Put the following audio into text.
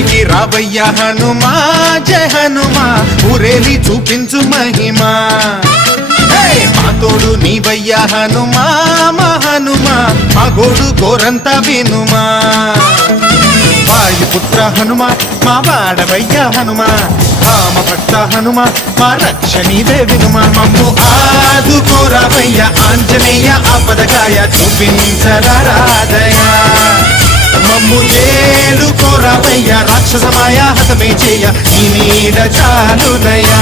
పైకి రావయ్య హనుమా జయ హనుమా ఊరేలి చూపించు మహిమా మా తోడు నీవయ్య హనుమా మా హనుమా మా గోడు గోరంత వినుమా వాయుపుత్ర హనుమా మా వాడవయ్య హనుమా రామభక్త హనుమా మా రక్షణీదే వినుమా మమ్ము ఆదుకోరావయ్య ఆంజనేయ ఆపదకాయ చూపించరాదయ మమ్ము ఏలుకోరావయ్య రాక్షసమాయ హతమే చేయ ఈ నీడ చాలునయా